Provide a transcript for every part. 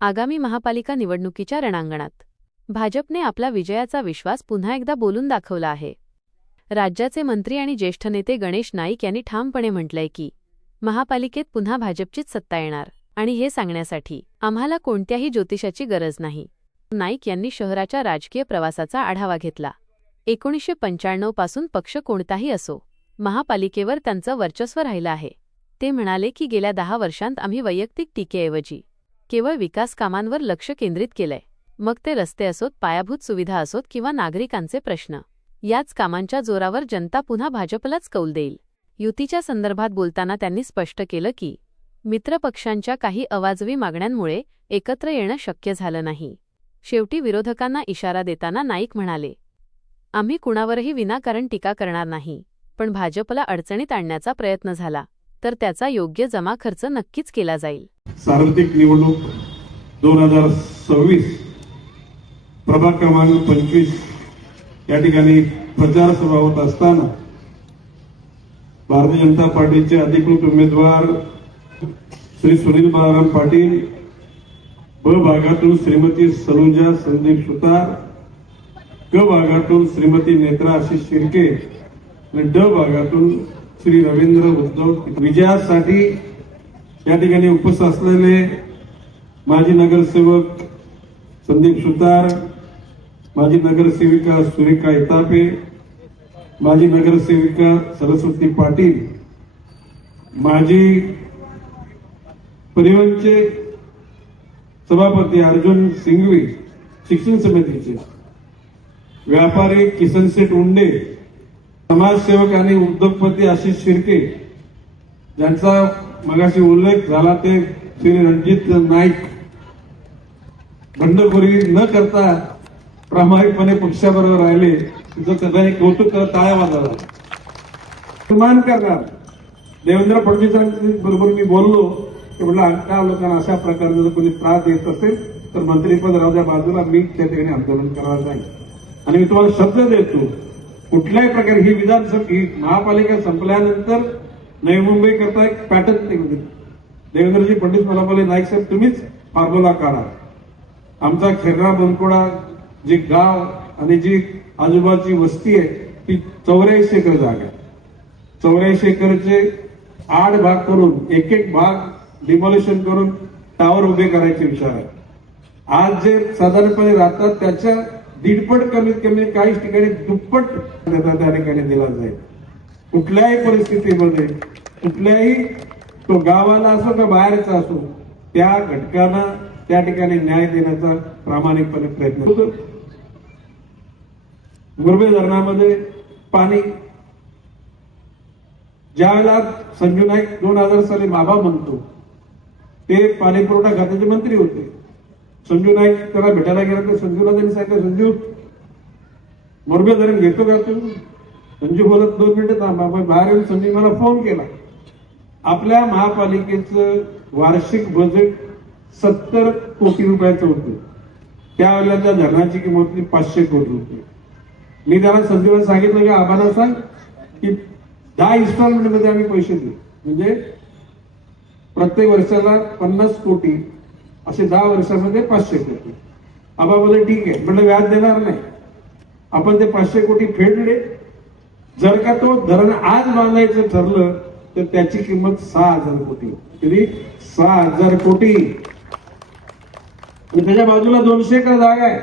आगामी महापालिका निवडणुकीच्या रणांगणात भाजपने आपला विजयाचा विश्वास पुन्हा एकदा बोलून दाखवला आहे। राज्याचे मंत्री आणि ज्येष्ठ नेते गणेश नाईक यांनी ठामपणे म्हटलंय की महापालिकेत पुन्हा भाजपचीच सत्ता येणार आणि हे सांगण्यासाठी आम्हाला कोणत्याही ज्योतिषाची गरज नाही। नाईक यांनी शहराच्या राजकीय प्रवासाचा आढावा घेतला। 1995 पासून पक्ष कोणताही असो, महापालिकेवर त्यांचं वर्चस्व राहिलं आहे। ते म्हणाले की गेल्या 10 वर्षांत आम्ही वैयक्तिक टीकेऐवजी केवळ विकास कामांवर लक्ष केंद्रित केलंय। मग ते रस्ते असोत, पायाभूत सुविधा असोत किंवा नागरिकांचे प्रश्न, याच कामांच्या जोरावर जनता पुन्हा भाजपलाच कौल देईल। युतीच्या संदर्भात बोलताना त्यांनी स्पष्ट केलं की मित्रपक्षांच्या काही अवाजवी मागण्यांमुळे एकत्र येणं शक्य झालं नाही। शेवटी विरोधकांना इशारा देताना नाईक म्हणाले, आम्ही कुणावरही विनाकारण टीका करणार नाही, पण भाजपला अडचणीत आणण्याचा प्रयत्न झाला तर त्याचा योग्य जमा खर्च नक्कीच केला जाईल। सार्वत्रिक निवडणूक 2026 प्रभाग क्रमांक 25 या ठिकाणी प्रचार सभा होत असताना भारतीय जनता पार्टीचे अधिकृत उमेदवार श्री सुनील बाळाराम पाटील, ब भागातून श्रीमती सलूजा संदीप सुतार, क भागातून श्रीमती नेत्रा आशिष शिर्के आणि ड भागातून श्री रवींद्र उद्धव विजयासाठी या ठिकाणी उपस्थित असलेले माजी नगरसेवक संदीप सुतार, माजी नगरसेविका सुरेखा इतापे, माजी नगरसेविका सरस्वती पाटील, माजी परिवहनचे सभापती अर्जुन सिंघवी, शिक्षण समितीचे व्यापारी किसन शेठ उंडे, समाजसेवक आणि उद्योगपती आशिष शिर्के, ज्यांचा मगाशी उल्लेख झाला ते श्री रणजित नाईक, बंडखोरी न करता प्रामाणिकपणे पक्षाबरोबर राहिले, तुझं सगळ्यांनी कौतुक करत टाळ्या वाजवला। सन्मान करणार देवेंद्र फडणवीसांबरोबर मी बोललो की म्हटलं अंका लोकांना अशा प्रकारे जर कोणी त्रास देत असेल तर मंत्रिपद राहू द्या बाजूला, मी त्या ठिकाणी आंदोलन करणार नाही। आणि मी तुम्हाला शब्द देतो, कुठल्याही प्रकारे ही विधानसभा महापालिका संपल्यानंतर नवी मुंबई करता एक पॅटर्न निघून देवेंद्रजी फडणवीस मला बोलले, नाईक साहेब तुम्हीच फॉर्म्युला काढा। आमचा खेरणा बनकोडा जी गाव आणि जी आजूबाजूची वस्ती आहे ती 84 एकर जागा, 84 एकरचे 8 भाग करून एक भाग डिमॉलिशन करून टावर उभे करायचे विचार आहे। आज जे साधारणपणे राहतात त्याच्या दीडपट कमीत कमी काही ठिकाणी दुप्पट त्या ठिकाणी दिला जाईल। कुठल्याही परिस्थितीमध्ये कुठल्याही तो गावाला असो का बाहेरचा असो त्या घटकांना त्या ठिकाणी न्याय देण्याचा प्रामाणिकपणे प्रयत्न होतो। मुरबे धरणामध्ये पाणी ज्यावेळेला संजू नाईक 2000 साली बाबा म्हणतो ते पाणी पुरवठा खात्याचे मंत्री होते। संजू नाईक त्याला भेटायला गेला तर संजूला त्यांनी सांगितलं, संजू मुरबे धरण घेतो का तू? संजू बोलत 2 मिनिटं थांबा। बाहेर येऊन संजू मला फोन केला, आपल्या महापालिकेचं वार्षिक बजेट 70 कोटी रुपयाचं होतं, त्यावेळेला त्या धरणाची किंमत 500 कोटी रुपये। मी त्याला संजूला सांगितलं की आम्हाला सांग की 10 इन्स्टॉलमेंट मध्ये आम्ही पैसे देऊ, म्हणजे प्रत्येक वर्षाला 50 कोटी असे 10 वर्षामध्ये 500 कोटी। आबा बोले ठीक आहे, म्हटलं व्याज देणार नाही, आपण ते 500 कोटी फेडले। जर का तो धरण आज बांधायचं ठरलं तर त्याची किंमत 6000 कोटी, किती 6000 कोटी। आणि त्याच्या बाजूला 200 एकर जागा आहे,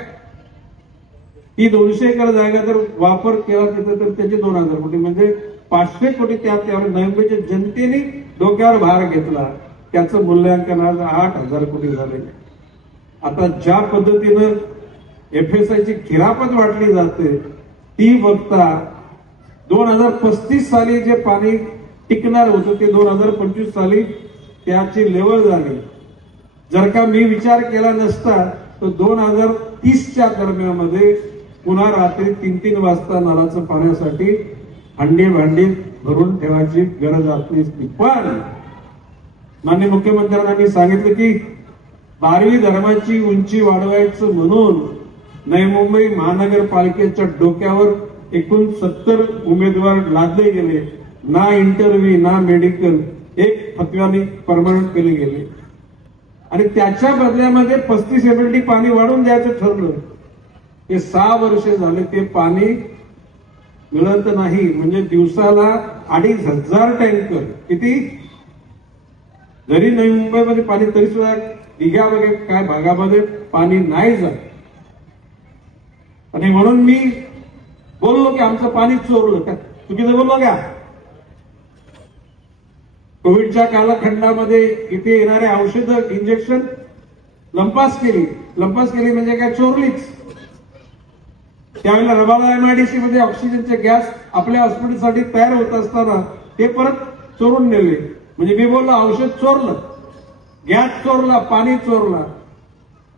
ही 200 एकर जागा जर वापर केला तिथे तर त्याचे 2000 कोटी, म्हणजे 500 कोटी त्यावर नवी जनतेने डोक्यावर भार घेतला, त्याचं मूल्यांकन आज 8000 कोटी झाले। आता ज्या पद्धतीनं FSI ची खिरापत वाटली जाते ती बघता 2035 साली जे पाणी टिकणार होतं ते 2025 साली त्याची लेवल झाली। जर का मी विचार केला नसता तर 2030च्या दरम्यानमध्ये पुन्हा रात्री 3-3 वाजता नळाचं पाण्यासाठी हंडी भांडी भरून ठेवायची गरज असली असती। पण माननीय मुख्यमंत्र्यांना मी सांगितलं की 12वी धर्माची उंची वाढवायचं म्हणून नवी मुंबई महानगरपालिकेच्या डोक्यावर एकूण 70 उमेदवार लादले गेले, ना इंटरव्ह्यू ना मेडिकल, एक फतव्याने परमनंट केले गेले। आणि त्याच्या बदल्यामध्ये 35 MLD पाणी वाढून द्यायचं ठरलं. हे 6 वर्ष झाले ते पाणी मिळत नाही. म्हणजे दिवसाला 2,500 टँकर. किती? जरी नवी मुंबईमध्ये पाणी तरी सुद्धा दिघा वगैरे काय भागामध्ये पाणी नाही जात. आणि म्हणून मी बोललो की आमचं पाणी चोरलं. का चुकीचं बोललो का? कोविडच्या कालखंडामध्ये इथे येणारे औषधं इंजेक्शन लंपास केली. लंपास केली म्हणजे काय? चोरलीच. त्यावेळेला रबाला MIDC मध्ये ऑक्सिजनचे गॅस आपल्या हॉस्पिटलसाठी तयार होत असताना ते परत चोरून नेले. म्हणजे मी बोललो औषध चोरलं, गॅस चोरला, पाणी चोरला.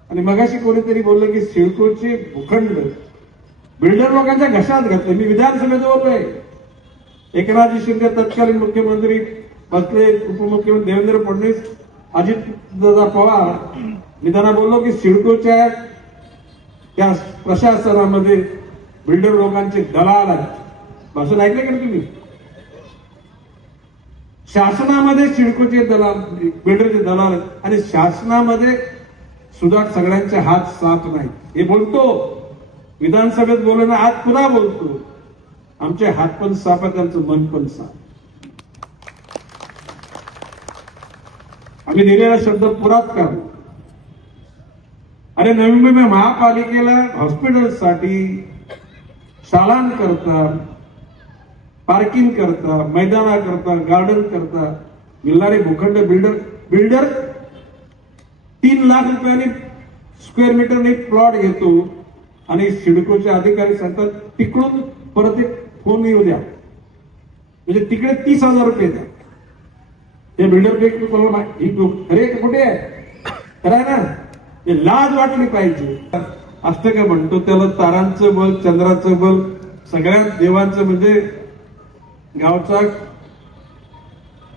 आणि मगाशी कोणीतरी बोललं की सिडकोचे भूखंड बिल्डर लोकांच्या घशात घातले. मी विधानसभेत बोललोय. एकनाथजी शिंदे तत्कालीन मुख्यमंत्री बसले, उपमुख्यमंत्री देवेंद्र फडणवीस, अजितदादा पवार. मी त्यांना बोललो की सिडकोच्या त्या प्रशासनामध्ये बिल्डर लोकांचे दलाल आहेत. भाषण ऐकले का तुम्ही? शासनामध्ये सिडकोचे दलाल, बिल्डरचे दलाल आहेत आणि शासनामध्ये सुद्धा सगळ्यांचे हात साफ नाही. हे बोलतो विधानसभेत बोलणं, आज पुन्हा बोलतो. आमचे हात पण साफ आहेत, त्यांचं मन पण साफ. आम्ही दिलेला शब्द पुराच करतो. अरे नवी मुंबई महापालिकेला हॉस्पिटलसाठी, शाळांकरता, पार्किंग करता, मैदानाकरता, गार्डन करता मिळणारे भूखंड बिल्डर 3 लाख रुपयांनी स्क्वेअर मीटरने प्लॉट घेतो आणि सिडकोचे अधिकारी सांगतात तिकडून परत एक फोन येऊ द्या, म्हणजे तिकडे 30,000 रुपये द्या. ते बिल्डर अरे कुठे आहे? खरं आहे ना? लाज वाटली पाहिजे. अष्टक म्हणतो त्याला तारांचं बल, चंद्राचं बल, सगळ्यात देवांचं म्हणजे गावचा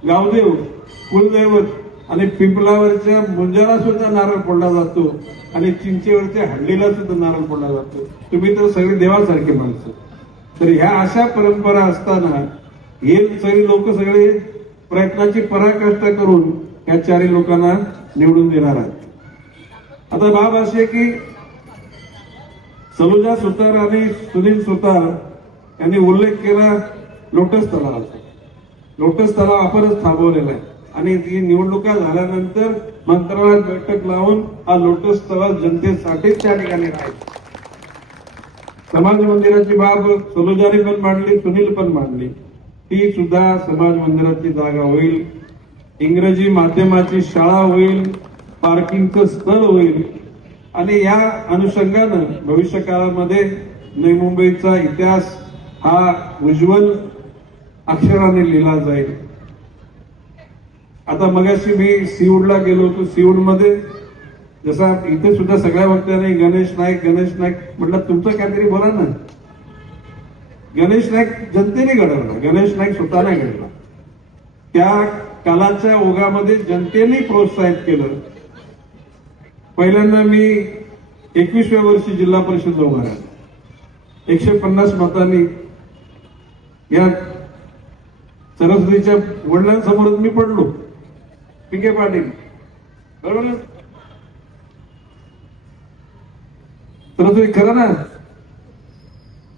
गावदेव, कुलदैवत आणि पिंपलावरच्या मुंजाला सुद्धा नारळ फोडला जातो आणि चिंचेवरच्या हल्लीला सुद्धा नारळ फोडला जातो. तुम्ही तर सगळे देवासारखे माणसं. तर ह्या अशा परंपरा असताना हे सगळे लोक सगळे प्रयत्नाची पराकाष्ठा करून या 4 लोकांना निवडून देणार आहेत. आता बाब अशी आहे की सलुजा सुतार आणि सुनील सुतार यांनी उल्लेख केला लोटस तलावाचा. लोटस तलाव आपणच थांबवलेला आहे आणि ती निवडणुका झाल्यानंतर मंत्रालयात बैठक लावून हा लोटस तलाव जनतेसाठीच त्या ठिकाणी राहील. समाज मंदिराची बाब सलुजाने पण मांडली, सुनील पण मांडली. ती सुद्धा समाज मंदिराची जागा होईल, इंग्रजी माध्यमाची शाळा होईल, पार्किंगचं स्थळ होईल आणि या अनुषंगानं भविष्य काळामध्ये नवी मुंबईचा इतिहास हा उज्ज्वल अक्षराने लिहिला जाईल. आता मगाशी मी सीवूडला गेलो होतो. सीवूडमध्ये जसा इथे सुद्धा सगळ्या वक्त्याने गणेश नाईक म्हटलं तुमचं काहीतरी बोला ना. गणेश नाईक जनतेने घडवला, गणेश नाईक स्वतःने घडला. त्या कालाच्या ओघामध्ये जनतेने प्रोत्साहित केलं. पहिल्यांदा मी 21व्या वर्षी जिल्हा परिषद उभा राहिलो. 150 मतांनी या सरस्वतीच्या वडिलांसमोरच मी पडलो. पिके पाटील बरोबर ना? सरस्वती खरं ना?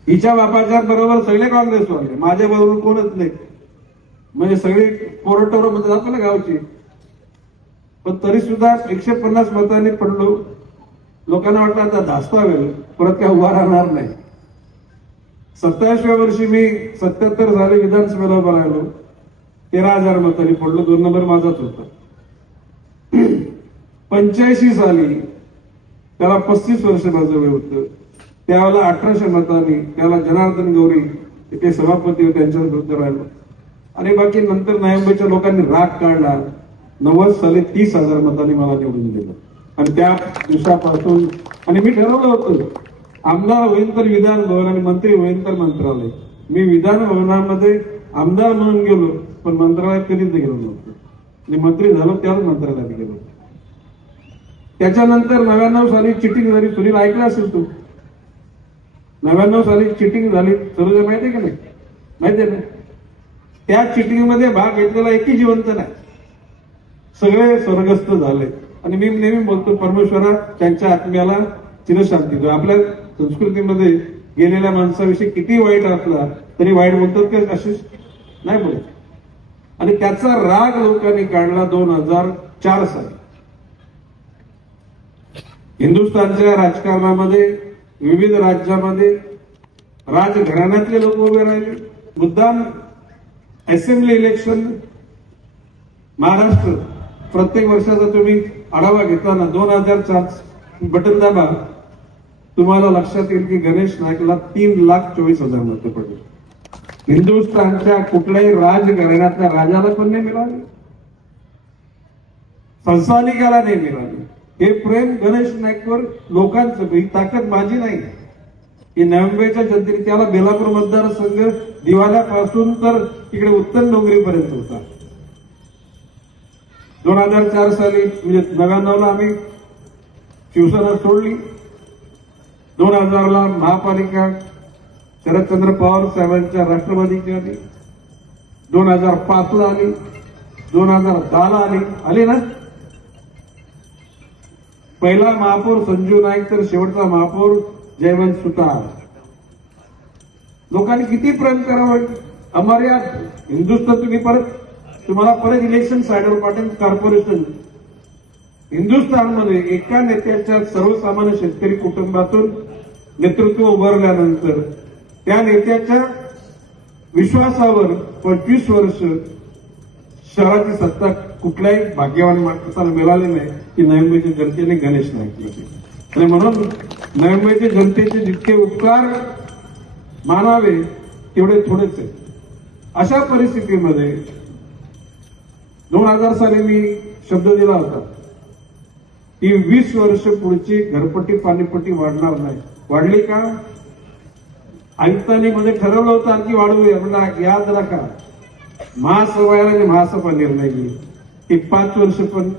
हिच्या बापाच्या बरोबर सगळे काँग्रेसवाले, माझ्या बरोबर कोणच नाही. म्हणजे सगळे कोरटोर मध्ये आपल्या गावची. पण तरी सुद्धा 150 मतांनी पडलो. लोकांना वाटलं आता धास्तावेल, परत काय उभा राहणार नाही. 27व्या वर्षी मी 77 साली विधानसभेला उभा राहिलो. 13,000 मतांनी पडलो. 2 नंबर माझाच होता. 85 साली त्याला 35 वर्ष माझं वय होतं. त्यावेळेला 1800 मतांनी त्याला जनार्दन गौरी ते सभापती होते त्यांच्या विरुद्ध राहिलो. आणि बाकी नंतर नोव्हेंबरच्या लोकांनी राग काढला. 90 साली 30,000 मतांनी मला निवडून दिलं. आणि त्या दिवसापासून आणि मी ठरवलं होतं आमदार होईल तर विधान भवन आणि मंत्री होईल तर मंत्रालय. मी विधान भवनामध्ये आमदार म्हणून गेलो पण मंत्रालयात कधीच गेलो नव्हतो. आणि मंत्री झालो त्याच मंत्रालयात गेलो. त्याच्यानंतर 99 साली चिटिंग झाली. सुनील ऐकलं असेल तू. 99 साली चिटिंग झाली. सरोजा माहिती आहे का नाही? माहिती आहे ना? त्या चिटिंग मध्ये भाग घेतलेला एकही जिवंत नाही. सगळे स्वर्गस्थ झाले. आणि मी नेहमी बोलतो परमेश्वरा त्यांच्या आत्म्याला चिरशांती दो. आपल्या संस्कृतीमध्ये गेलेल्या माणसाविषयी किती वाईट असला तरी वाईट बोलतात का अशीच नाही बोलत. आणि त्याचा राग लोकांनी काढला 2004 साली. हिंदुस्थानच्या राजकारणामध्ये विविध राज्यामध्ये राजघराण्यातले लोक उभे राहिले. मुद्दाम असेंब्ली इलेक्शन महाराष्ट्र प्रत्येक वर्षाचा तुम्ही आढावा घेताना 2004 बटन दाबा, तुम्हाला लक्षात येईल की गणेश नाईकला 3,24,000 मतं पडली. हिंदुस्थानच्या कुठल्याही राजघराण्यातल्या राजाला पण नाही मिळाले, संस्थानिकाला नाही मिळाले. हे प्रेम गणेश नाईकवर लोकांचं, ही ताकद माझी नाही, ही नवी जनतेने त्याला बेलापूर मतदारसंघ दिवाल्यापासून तर इकडे उत्तर डोंगरीपर्यंत होता. 2004 साली म्हणजे 99ला आम्ही शिवसेना सोडली. 2000ला महापालिका शरदचंद्र पवार साहेबांच्या राष्ट्रवादीची आली. 2005ला आली, 2010ला आली ना. पहिला महापौर संजू नाईक तर शेवटचा महापौर जयवंत सुतार. लोकांनी किती प्रेम करावं. अमर्याद हिंदुस्थान तुम्हाला परत इलेक्शन साईडवर पाठवून कॉर्पोरेशन. हिंदुस्थानमध्ये एका नेत्याच्या सर्वसामान्य शेतकरी कुटुंबातून नेतृत्व उभारल्यानंतर त्या नेत्याच्या विश्वासावर 25 वर्ष शहराची सत्ता कुठल्याही भाग्यवान माणसाला मिळाली नाही की नवी मुंबईच्या जनतेने गणेश नाईक केले. आणि म्हणून नवी मुंबईच्या जनतेचे जितके उपकार मानावे तेवढे थोडेच आहे. अशा परिस्थितीमध्ये 2000 साली मी शब्द दिला होता की 20 वर्ष पुढची घरपट्टी पाणीपट्टी वाढणार नाही. वाढली का? आयुक्तांनी मध्ये ठरवलं होतं आणखी वाढवूया. म्हणजे याद राखा, महासभा महासभा निर्णय घेईल की 5 वर्ष पण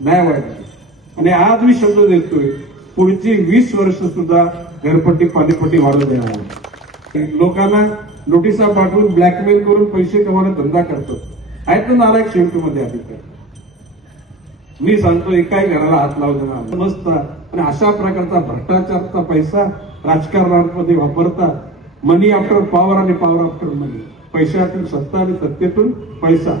नाही वाढली. आणि आज मी शब्द देतोय पुढची 20 वर्ष सुद्धा घरपट्टी पाणीपट्टी वाढवू देणार नाही. लोकांना नोटिसा पाठवून ब्लॅकमेल करून पैसे कमावण्याचा धंदा करतो. आहेत ना नारायण शेवटमध्ये अधिकार. मी सांगतो एकाही घराला हात लावू देणार नसता. आणि अशा प्रकारचा भ्रष्टाचारचा पैसा राजकारणामध्ये वापरता. मनी आफ्टर पॉवर आणि पॉवर आफ्टर मनी. पैशातून सत्ता आणि सत्तेतून पैसा.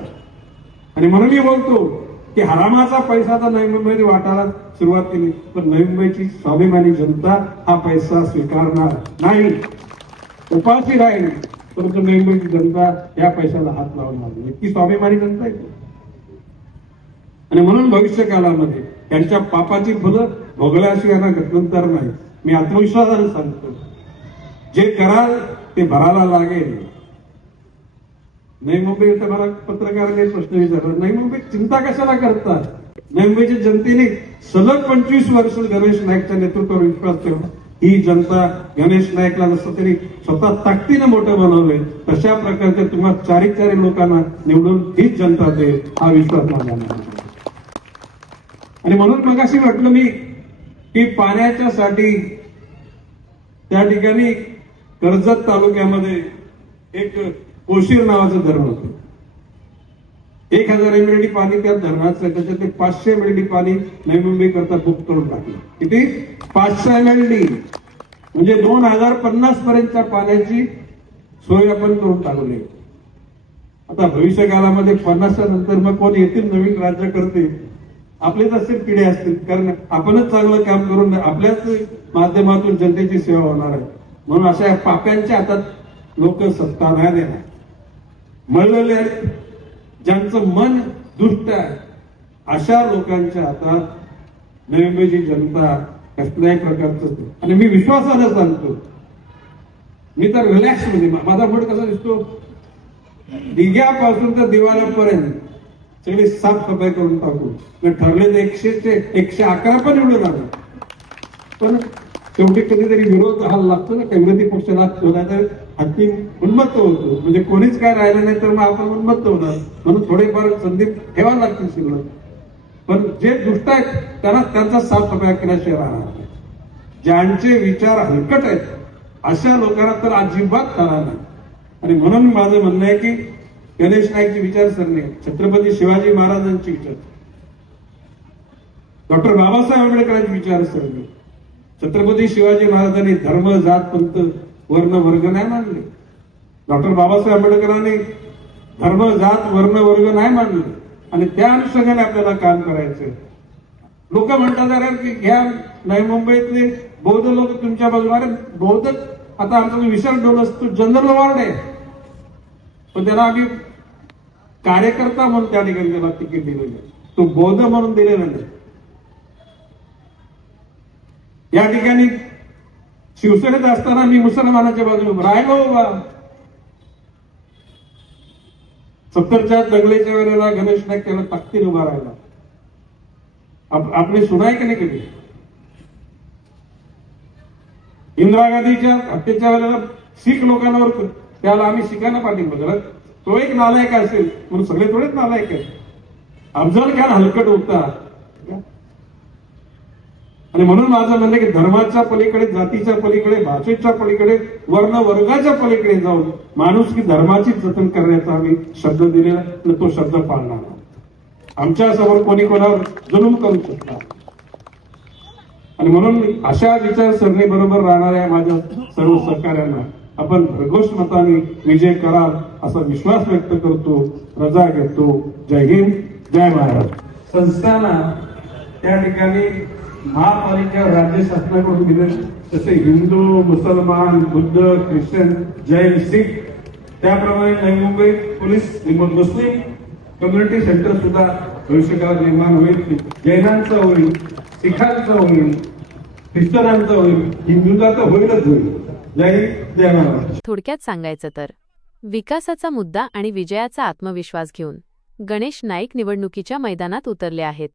आणि म्हणून मी बोलतो की हरामाचा पैसा तर नवी मुंबईने वाटायला सुरुवात केली, पण नवी मुंबईची स्वाभिमानी जनता हा पैसा स्वीकारणार नाही. उपाशी राहील, परंतु नवी मुंबईची जनता या पैशाला हात लावणार नाही. इतकी स्वाभिमानी जनता आहे. आणि म्हणून भविष्य काळामध्ये त्यांच्या पापाची फलं भोगल्याशिवाय यांना गत्यंतर नाही. मी आत्मविश्वासाने सांगतो, जे कराल ते भरायला लागेल. नवी मुंबई इथं मला पत्रकाराने प्रश्न विचारला, नवी मुंबई चिंता कशाला करतात? नवी मुंबईच्या जनतेने सलग 25 वर्ष गणेश नाईकच्या नेतृत्वावर विश्वास ठेवला. ही जनता गणेश नाईकला जसं तरी स्वतः ताकदीनं मोठं बनवलंय, तशा प्रकारच्या तुम्हाला चारी लोकांना निवडून हीच जनता दे, हा विश्वास माझा आहे. आणि म्हणून मगाशी म्हटलं मी की पाण्याच्या साठी त्या ठिकाणी कर्जत तालुक्यामध्ये एक कोशीर नावाचं धरण होतं. 1000 एमएलडी पाणी त्या धरणाचं, त्याच्यात 500 एमएलडी पाणी नवी मुंबई करता बुक करून टाकलं. किती? 500 एमएलडी. म्हणजे 2050 पर्यंतच्या पाण्याची सोय आपण करून टाकली. आता भविष्य काळामध्ये 50च्या नंतर मग कोण येतील नवीन राज्य करते, आपलेच असे पिढे असतील. कारण आपणच चांगलं काम करून आपल्याच माध्यमातून जनतेची सेवा होणार आहे. म्हणून अशा पाप्यांच्या हातात लोक सत्ता नाही देणार. मळलेले आहेत, ज्यांचं मन दुष्ट आहे, अशा लोकांच्या हातात नवी मुंबईची जनता कसल्याही प्रकारचं. आणि मी विश्वासाने सांगतो, मी तर रिलॅक्स मध्ये, माझा मूड कसा दिसतो, दिघ्यापासून तर दिवाळ्यापर्यंत सगळी साफसफाई करून टाकू. ठरले तर 111 पण निवडून आलं. पण शेवटी कधीतरी विरोध हा लागतो ना, विरोधी पक्षाला तर हत्ती उन्मत्त होतो. म्हणजे कोणीच काय राहिलं नाही तर मग आपण उन्मत्त होणार. म्हणून थोडेफार संधी ठेवायला लागतील शिल्लक. पण जे दुष्ट आहेत त्यांना त्यांचा साफसफाई केल्याशिवाय राहणार नाही. ज्यांचे विचार हलकट आहेत अशा लोकांना तर अजिबात खरा नाही. आणि म्हणून माझं म्हणणं आहे की गणेश नाईकची विचारसरणी छत्रपती शिवाजी महाराजांची विचार, डॉक्टर बाबासाहेब आंबेडकरांची विचारसरणी. छत्रपती शिवाजी महाराजांनी धर्म, जात, पंथ, वर्ण, वर्ग नाही मानले. डॉक्टर बाबासाहेब आंबेडकरांनी धर्म, जात, वर्ण, वर्ग नाही मानले आणि त्या अनुषंगाने आपल्याला काम करायचंय. लोक म्हणतात अरे की घ्या नवी मुंबईतले बौद्ध लोक तुमच्या बाजूला. अरे बौद्ध आता आमचा जो विशाल डोल असतो जनरल वॉर्ड आहे, पण त्याला आम्ही कार्यकर्ता म्हणून त्या ठिकाणी त्याला तिकीट दिलेलं आहे, तो बौद्ध म्हणून दिलेला नाही. या ठिकाणी शिवसेनेत असताना मी मुसलमानाच्या बाजूने राहिलो उभा. 70च्या दंगलीच्या वेळेला गणेश नाईक त्याला ताकदीने उभा राहिला. आपली सुनाय की नाही कधी. इंदिरा गांधीच्या हत्येच्या वेळेला शीख लोकांवर त्याला आम्ही शिखांना पाठिंबा दिला. तो एक नालायक असेल म्हणून सगळे थोडेच नालायक आहेत. अफजल खान हलकट होता आणि म्हणून माझं म्हणणं की धर्माच्या पलीकडे, जातीच्या पलीकडे, भाषेच्या पलीकडे, वर्ण वर्गाच्या पलीकडे जाऊन माणूस की धर्माची जतन करण्याचा आम्ही शब्द दिलेला आणि तो शब्द पाळणार. आमच्या समोर कोणी कोणावर जुलूम करू शकता आणि म्हणून अशा विचारसरणी बरोबर राहणाऱ्या माझ्या सर्व सहकाऱ्यांना आपण भरघोष मताने विजय कराल असा विश्वास व्यक्त करतो. रजा घेतो. जय हिंद, जय महाराष्ट्र. संस्थांना त्या ठिकाणी महापालिका राज्य शासनाकडून दिले तसे हिंदू, मुसलमान, बुद्ध, ख्रिश्चन, जैन, शीख त्याप्रमाणे Navi Mumbai police Muslim community centre सुद्धा भविष्यकाळात निर्माण होईल. जैनांचं होईल, शिखांचं होईल, ख्रिश्चनांचं होईल, हिंदूंचा तर होईलच होईल. जय हिंद, जय महाराष्ट्र. थोडक्यात सांगायचं तर विकासाचा मुद्दा आणि विजयाचा आत्मविश्वास घेऊन गणेश नाईक निवडणुकीच्या मैदानात उतरले आहेत.